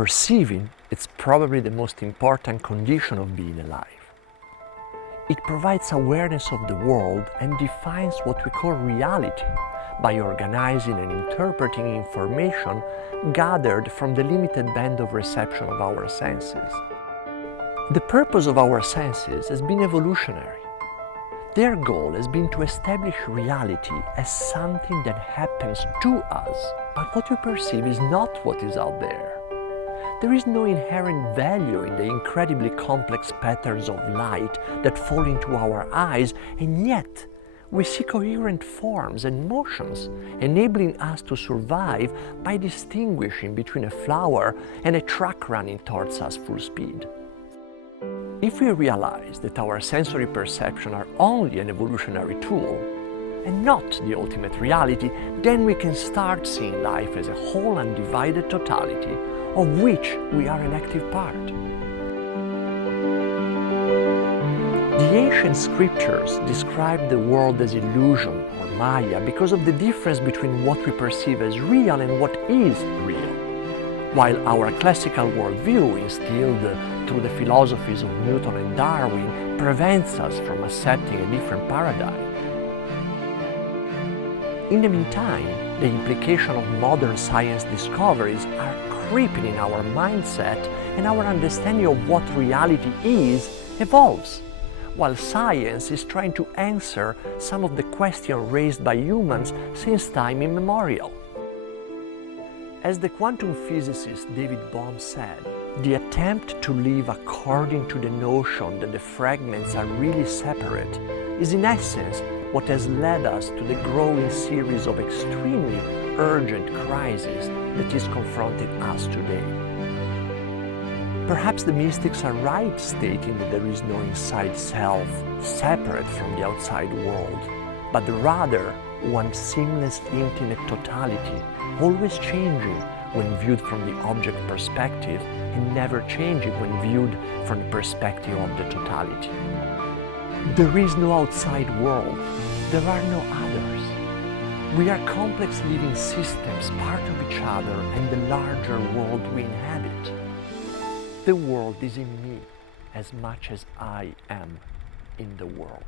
Perceiving is probably the most important condition of being alive. It provides awareness of the world and defines what we call reality by organizing and interpreting information gathered from the limited band of reception of our senses. The purpose of our senses has been evolutionary. Their goal has been to establish reality as something that happens to us, but what we perceive is not what is out there. There is no inherent value in the incredibly complex patterns of light that fall into our eyes, and yet we see coherent forms and motions, enabling us to survive by distinguishing between a flower and a truck running towards us full speed. If we realize that our sensory perception are only an evolutionary tool and not the ultimate reality, then we can start seeing life as a whole undivided totality of which we are an active part. The ancient scriptures describe the world as illusion or Maya because of the difference between what we perceive as real and what is real. While our classical worldview, instilled through the philosophies of Newton and Darwin, prevents us from accepting a different paradigm. In the meantime, the implication of modern science discoveries are creeping in our mindset, and our understanding of what reality is evolves, while science is trying to answer some of the questions raised by humans since time immemorial. As the quantum physicist David Bohm said, the attempt to live according to the notion that the fragments are really separate is in essence what has led us to the growing series of extremely urgent crises that is confronting us today. Perhaps the mystics are right stating that there is no inside self separate from the outside world, but rather one seamless intimate totality, always changing when viewed from the object perspective and never changing when viewed from the perspective of the totality. There is no outside world, there are no others. We are complex living systems, part of each other and the larger world we inhabit. The world is in me as much as I am in the world.